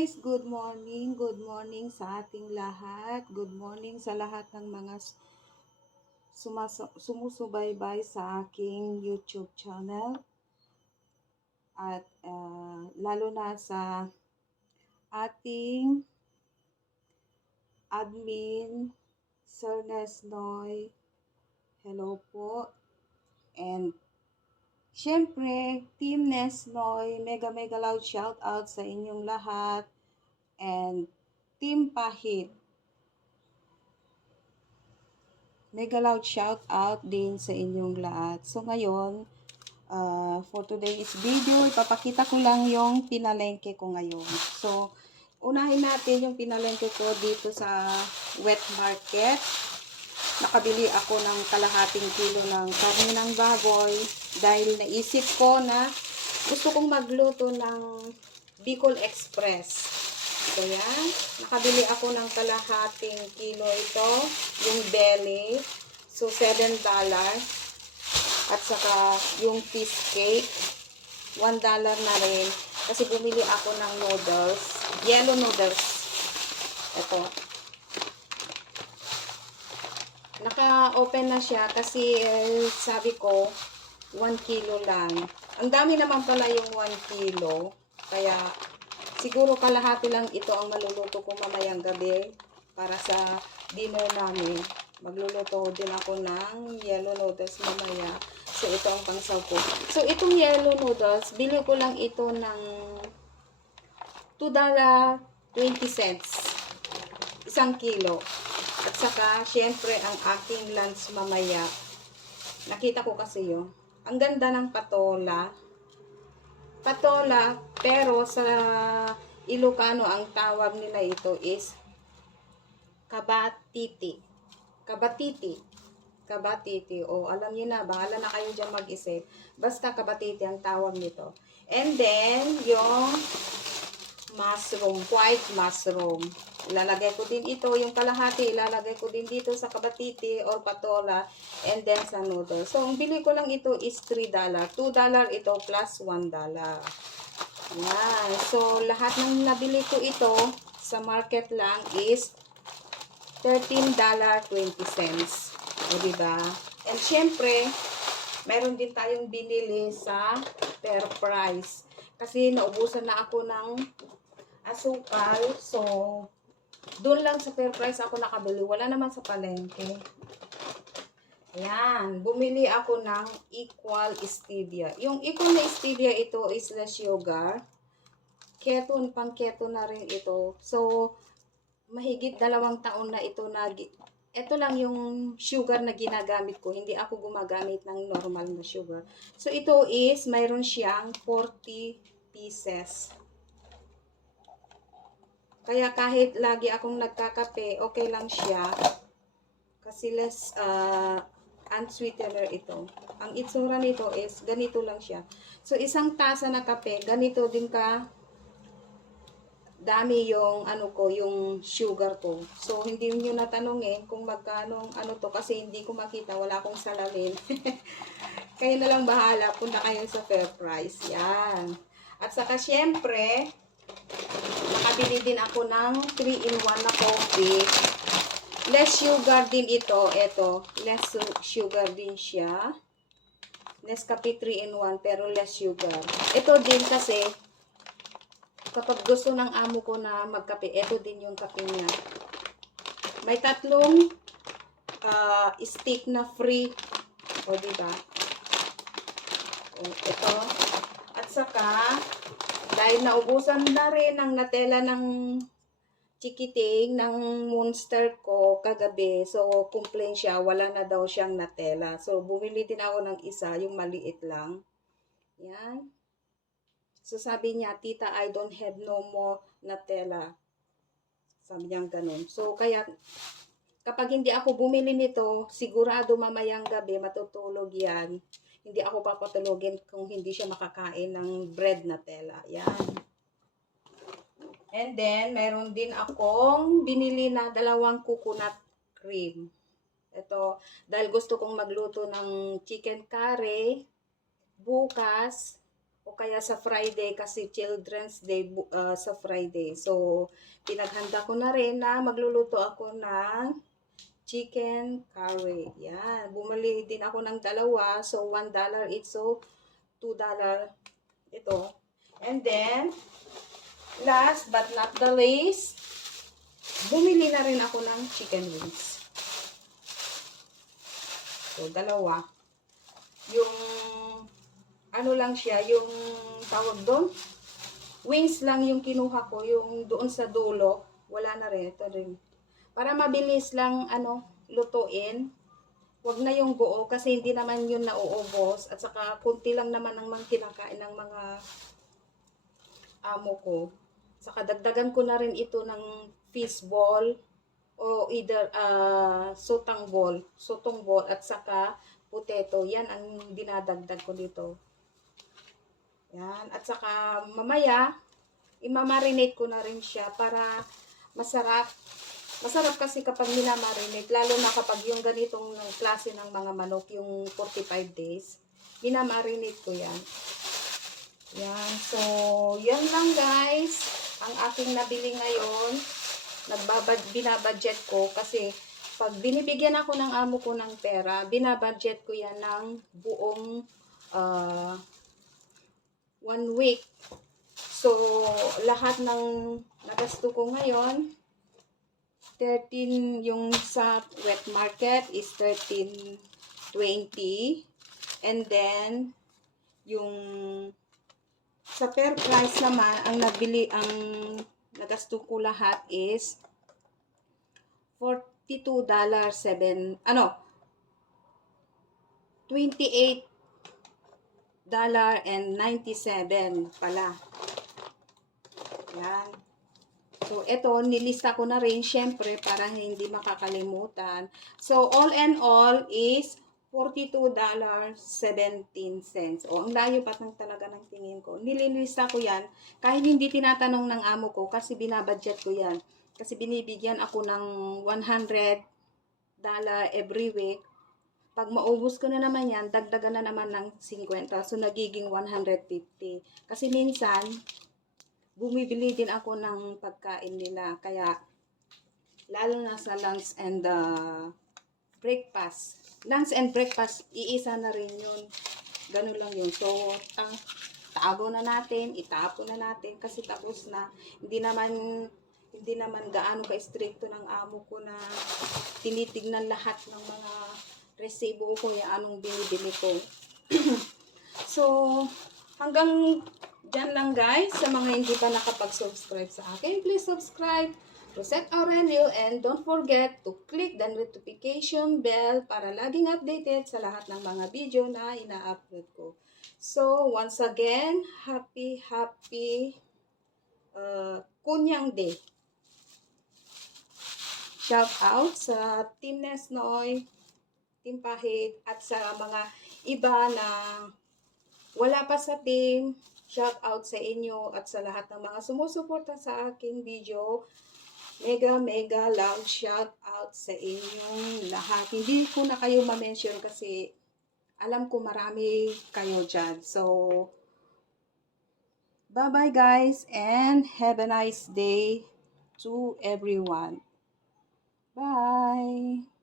guys, good morning. Good morning sa ating lahat. Good morning sa lahat ng mga sumusubaybay sa aking YouTube channel. At lalo na sa ating admin, Sir Nesnoy. Hello po. And syempre, Team Nesnoy, mega loud shout out sa inyong lahat. And Team Pahit, mega loud shout out din sa inyong lahat. So ngayon, for today's video, ipapakita ko lang yung pinalengke ko ngayon. So, unahin natin yung pinalengke ko dito sa wet market. Nakabili ako ng kalahating kilo ng karne ng baboy dahil naisip ko na gusto kong magluto ng Bicol Express. So yan, nakabili ako ng kalahating kilo ito, yung belly. So $7. At saka yung fish cake, $1 na rin. Kasi bumili ako ng noodles, yellow noodles. Ito. Naka-open na siya kasi sabi ko 1 kilo lang. Ang dami naman pala yung 1 kilo. Kaya siguro kalahati lang ito ang maluluto ko mamayang gabi para sa dinner namin. Magluluto din ako ng yellow noodles mamaya. So ito ang pangsaw ko. So itong yellow noodles, bili ko lang ito ng $2.20. 1 kilo. At saka, syempre, ang aking lunch mamaya. Nakita ko kasi yun. Ang ganda ng patola. Patola, pero sa Ilocano, ang tawag nila ito is kabatiti. Kabatiti. Kabatiti. O, alam niyo na, bahala na kayo dyan mag-isip. Basta kabatiti ang tawag nito. And then, yung mushroom, white mushroom. Ilalagay ko din ito, yung kalahati, ilalagay ko din dito sa kabatiti or patola, and then sa noodles. So, ang bili ko lang ito is $3. $2 ito plus $1. Yan. So, lahat ng nabili ko ito sa market lang is $13.20. O, diba? And syempre, meron din tayong binili sa fair price. Kasi naubusan na ako ng asukal. So, doon lang sa fair price ako nakabili. Wala naman sa palengke. Ayan. Bumili ako ng equal stevia. Yung equal na stevia ito is less sugar. Keto, pang keto na rin ito. So, mahigit 2 taon na ito na ito lang yung sugar na ginagamit ko. Hindi ako gumagamit ng normal na sugar. So, ito is, mayroon siyang 40 pieces. Kaya kahit lagi akong nagkakape, okay lang siya. Kasi less unsweetener ito. Ang itsura nito is, ganito lang siya. So, isang tasa na kape, ganito din ka dami yung yung sugar ko. So, hindi niyo natanongin kung magkano to kasi hindi ko makita, wala akong salamin. Kayo na lang bahala, punta kayo sa fair price. Yan. At saka syempre, nakabili din ako ng 3-in-1 na coffee. Less sugar din ito. Ito, less sugar din siya. Nescafe 3-in-1 pero less sugar. Ito din kasi, kapag gusto ng amo ko na magkape, ito din yung kape niya. May 3 stick na free. O, diba? O, ito. At saka, dahil naubusan na rin ang natela ng chikiting ng Monster ko kagabi. So, complain siya. Wala na daw siyang natela. So, bumili din ako ng isa. Yung maliit lang. Yan. So, sabi niya, Tita, I don't have no more Nutella. Sabi niya ganun. So, kaya, kapag hindi ako bumili nito, sigurado mamayang gabi, matutulog yan. Hindi ako papatulogin kung hindi siya makakain ng bread Nutella. Yan. And then, meron din akong binili na 2 coconut cream. Ito, dahil gusto kong magluto ng chicken curry bukas, o kaya sa Friday kasi Children's Day sa Friday. So, pinaghanda ko na rin na magluluto ako ng chicken curry. Yan. Bumili din ako ng dalawa. So, $1 each. So, $2 ito. And then, last but not the least, bumili na rin ako ng chicken wings. So, dalawa. Yung, ano lang siya, yung tawag doon, wings lang yung kinuha ko, yung doon sa dulo, wala na rin, ito rin. Para mabilis lang, lutuin, wag na yung buo kasi hindi naman yun nauubos at saka kunti lang naman ang mga kinakain ng mga amo ko. Saka dagdagan ko na rin ito ng fish ball o either sotong ball at saka potato. Yan ang dinadagdag ko dito. Yan. At saka mamaya, imamarinate ko na rin siya para masarap. Masarap kasi kapag minamarinate, lalo na kapag yung ganitong klase ng mga manok, yung 45 days, minamarinate ko yan. Yan. So, yan lang guys, ang aking nabili ngayon. Binabudget ko kasi pag binibigyan ako ng amo ko ng pera, binabudget ko yan ng buong 1 week. So, lahat ng nagasto ko ngayon, 13, yung sa wet market is 13.20. And then, yung sa fair price naman, ang nagasto ko lahat is $42.07, $28.97 pala. Yan. So, ito, nilista ko na rin, syempre, para hindi makakalimutan. So, all and all is $42.17. O, ang layo pa talaga ng tingin ko. Nililista ko yan, kahit hindi tinatanong ng amo ko, kasi binabudget ko yan. Kasi binibigyan ako ng $100 every week. Pag maubos ko na naman yan, dagdagan na naman ng 50. So, nagiging 150. Kasi minsan, bumibili din ako ng pagkain nila. Kaya, lalo na sa lunch and breakfast. Lunch and breakfast, iisa na rin yun. Ganun lang yun. So, tago na natin, itapo na natin kasi tapos na. Hindi naman gaano ka-stricto ng amo ko na tinitignan lahat ng mga resibo ko, yung anong binibili ko. So, hanggang dyan lang guys. Sa mga hindi pa nakapag-subscribe sa akin, please subscribe, Rosette Aurelio, and don't forget to click the notification bell para laging updated sa lahat ng mga video na ina-upload ko. So, once again, happy Kunyang Day. Shout out sa Team Nesnoy, Team Pahit, at sa mga iba na wala pa sa team. Shout out sa inyo at sa lahat ng mga sumusuporta sa aking video. Mega love shout out sa inyong lahat. Hindi ko na kayo ma-mention kasi alam ko marami kayo dyan. So, bye-bye guys and have a nice day to everyone. Bye!